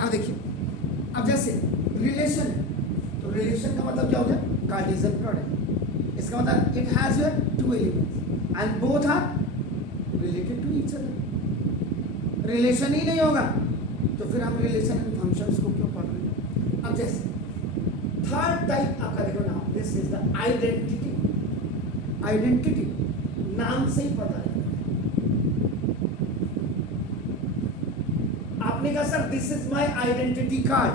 अब देखिए, अब जैसे रिलेशन है, तो रिलेशन का मतलब क्या हो गया? Cartesian product. इसका मतलब it has your two elements and both are related to each other. Relation ही नहीं होगा तो फिर हम रिलेशन एंड फंक्शंस को क्यों पढ़ रहे हैं? अब जैसे थर्ड टाइप आपका देखो ना, this is the identity. Identity नाम से ही पता है। आपने कहा sir this is my identity card,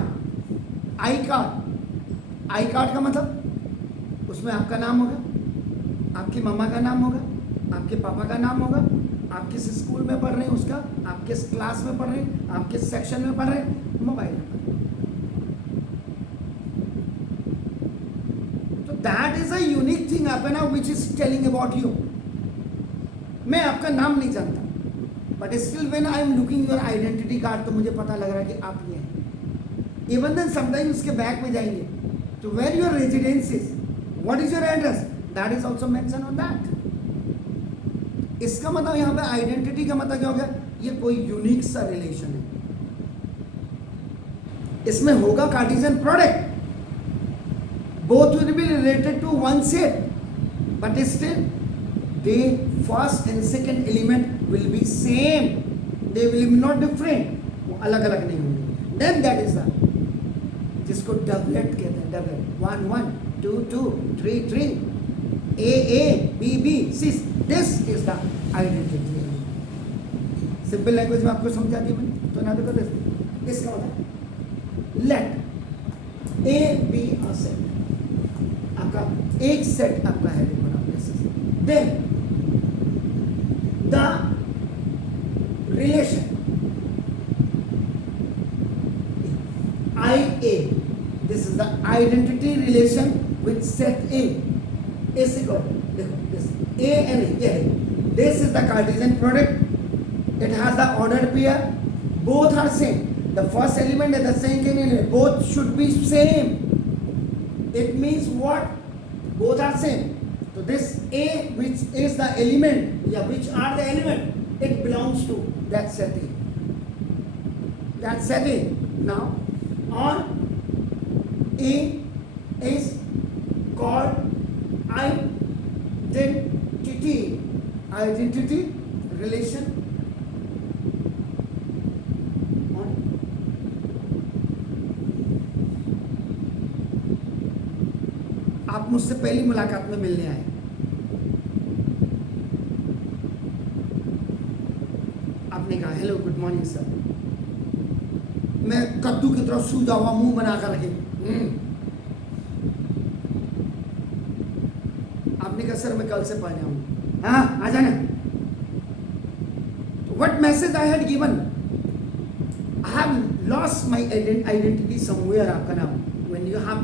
I card. I card का मतलब उसमें आपका नाम होगा, आपकी मम्मा का नाम होगा, आपके पापा का नाम होगा, आप किस स्कूल में पढ़ रहे हैं उसका, आप किस क्लास में पढ़ रहे हैं, आप किस सेक्शन में पढ़ रहे हैं, मोबाइल नंबर। तो that is a unique thing अपना which is telling about you. मैं आपका नाम नहीं जानता, but still when I am looking your identity card तो मुझे पता लग रहा है कि आप ये हैं। इवन देन समटाइम उसके बैक में जाएंगे तो where your residence is, what is your address, that is also mention on that. इसका मतलब यहाँ पे आइडेंटिटी का मतलब क्या हो गया? ये कोई यूनिक सा रिलेशन है। इसमें होगा Cartesian product, both will be related to one set, but still the first and second element will be same, they will be not different, वो अलग अलग नहीं होंगे। then that is the जिसको doublet कहते हैं, doublet 1 1 2 2 3 3 A B B C, this is the identity। Simple language में आपको समझा दी मैंने, तो ना देखो this, इसका मतलब let A be a set, आपका एक सेट आपका है, देखो ना, then the relation I A, this is the identity relation with set A is equal, देखो this A and A, ये है, this is the Cartesian product, it has the ordered pair, both are same, the first element and the second element both should be same। It means what? Both are same. So this A, which is the element, yeah, which are the element, it belongs to that set A. That set A. Now, on A is called identity. Identity relation on आप मुझसे पहली मुलाकात में मिलने आए, आपने कहा hello good morning sir, मैं कद्दू की तरफ सूजा हुआ मुंह बना कर रखे, आपने कहा सर मैं कल से पढ़ने आऊंगा, हाँ आ जाना। What message I had given, I have lost my identity somewhere, आपका नाम, when you have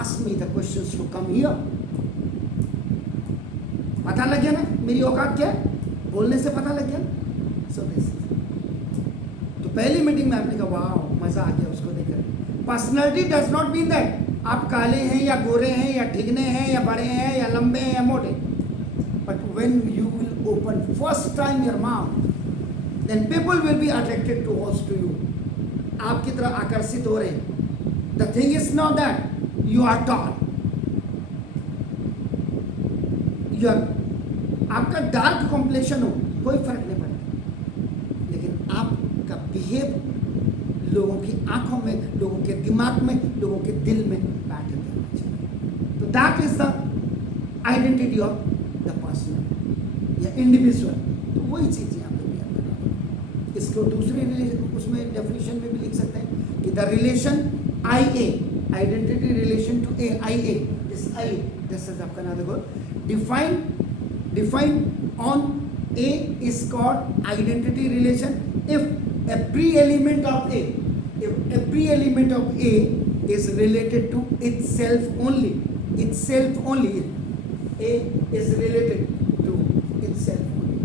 ask me the questions to come here, पता लग गया ना मेरी औकात क्या है, बोलने से पता लग गया। सो दिस, तो पहली मीटिंग में आपने कहा वाह मजा आ गया उसको देखकर। Personality does not mean that आप काले हैं या गोरे हैं या ठिगने हैं या बड़े हैं या लंबे हैं या मोटे, but when you will open first time your mouth, then people will be attracted towards to you, आपकी तरफ आकर्षित हो रहे हैं। The thing is not that you are tall, you are, आपका डार्क कॉम्प्लेक्शन हो कोई फर्क नहीं पड़ेगा, लेकिन आपका बिहेव लोगों की आंखों में, लोगों के दिमाग में, लोगों के दिल में बैठ देना चाहिए। तो that is the identity of the person या इंडिविजुअल। तो वही चीज यहाँ पे भी आप इसको दूसरे उसमें डेफिनेशन में भी लिख सकते हैं कि the relation I A, identity relation to A, IA, this IA, this is आपका नाम देखो, defined on A is called identity relation if every element of A, if every element of A is related to itself only, itself only, A is related to itself only।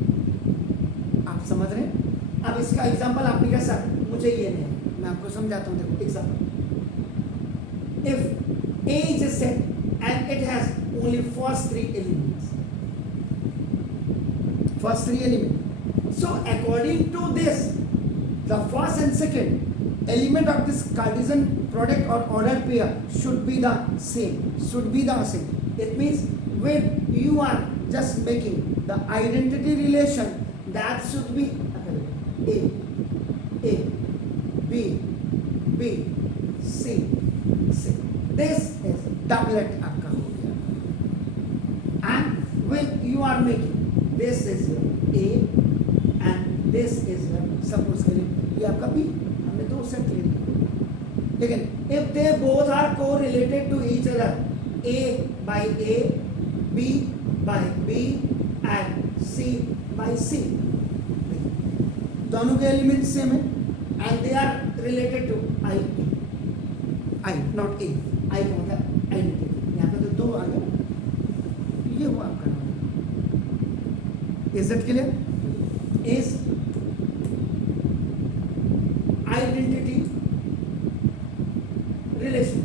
आप समझ रहे हैं? अब इसका example आपने कहा sir मुझे ये नहीं, मैं आपको समझाता हूँ, देखो example, if A is a set and it has only first three elements, so according to this, the first and second element of this Cartesian product or ordered pair should be the same. Should be the same. It means when you are just making the identity relation, that should be A, B, B, C, C. This is doublet आपका हो गया. And when you are making, this is your A and this is your, suppose के लिए ये आपका B. हमने दो set ले लिए. लेकिन if they both are correlated to each other, A by A, B by B and C by C, दोनों के एलिमेंट सेम है and they are related to I, not A. I का मतलब आइडेंटिटी. यहाँ पे तो दो आ गए. ये हुआ आपका नाम. Is that clear? Is identity relation.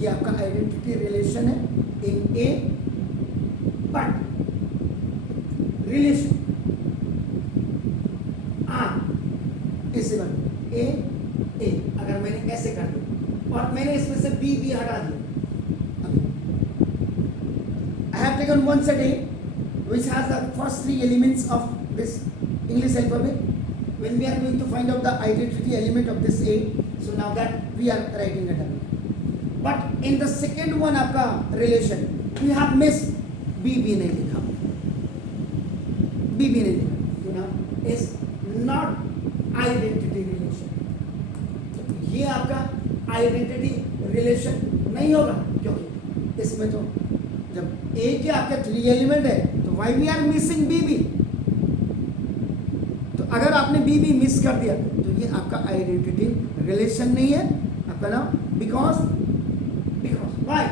ये आपका आइडेंटिटी रिलेशन है in A, but relation इसे बन ए ए. अगर मैंने ऐसे कर दिया और मैंने इसमें से बी बी हटा दिया, I have taken one set A which has the first three elements of this English alphabet. When we are going to find out the identity element of this A, so now that we are writing it down. But in the second one आपका relation we have missed B B नहीं लिखा, B B नहीं लिखा. So now is not identity relation. ये आपका identity relation नहीं होगा क्योंकि इसमें तो जब ए के आपके थ्री एलिमेंट है तो why we are missing B B. तो अगर आपने बी बी मिस कर दिया तो ये आपका आइडेंटिटी रिलेशन नहीं है आपका नाम. Because why,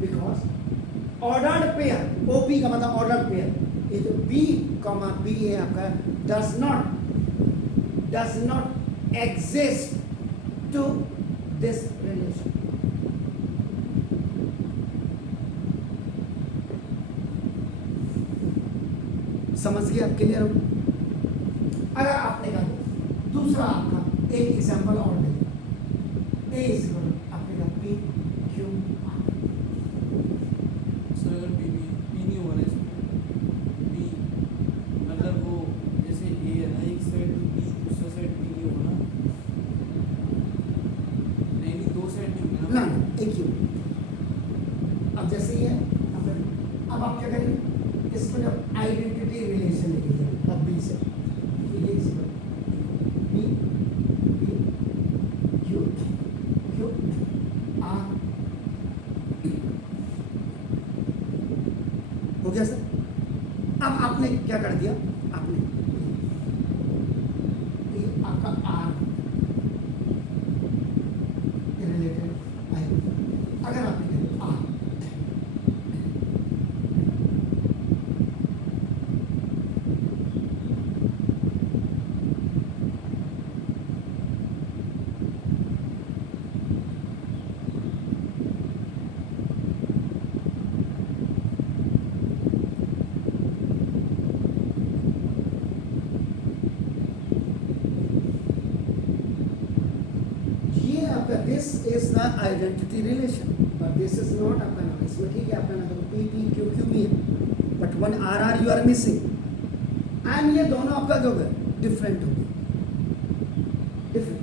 because ordered pair, OP का मतलब ऑर्डर्ड पेयर, ये जो बी कॉमा बी है आपका does not exist to this relation. समझ गए? आप क्लियर हो? अगर आपने कहा दूसरा आपका एक एग्जांपल और दे, ए इज इक्वल आपने कहा पी क्यू आर. सर अगर पी नहीं हो रहा है, बी मतलब वो जैसे ए है ना, एक साइड बी दूसरा साइड बी नहीं होगा ना. नहीं दो साइड नहीं होंगे ना एक ही. अब जैसे ये अब आप क्या करेंगे, इसको जब आइडेंटिटी रिलेशन लेके जाएंगे अब बी से, तो ये इसको B B Q Q R हो गया सर. अब आपने क्या कर दिया, आपने ये आपका आर रिलेटेड आई, अगर आपने are this is the identity relation, but this is not आपका नाम. इसमें ठीक है आपका नाम पी पी क्यू क्यू भी है, but one R R you are missing, and ये दोनों आपका जो है डिफरेंट हो गए. Different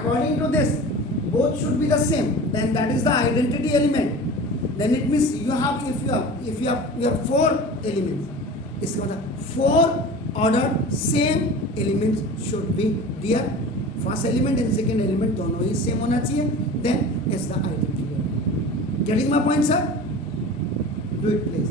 according to this both should be the same, then that is the identity element. Then it means you have, if you have four elements, इसका मतलब four ordered same elements should be there. First element and second element दोनों ही same होना चाहिए, then is the identity. Getting my point sir? Do it please.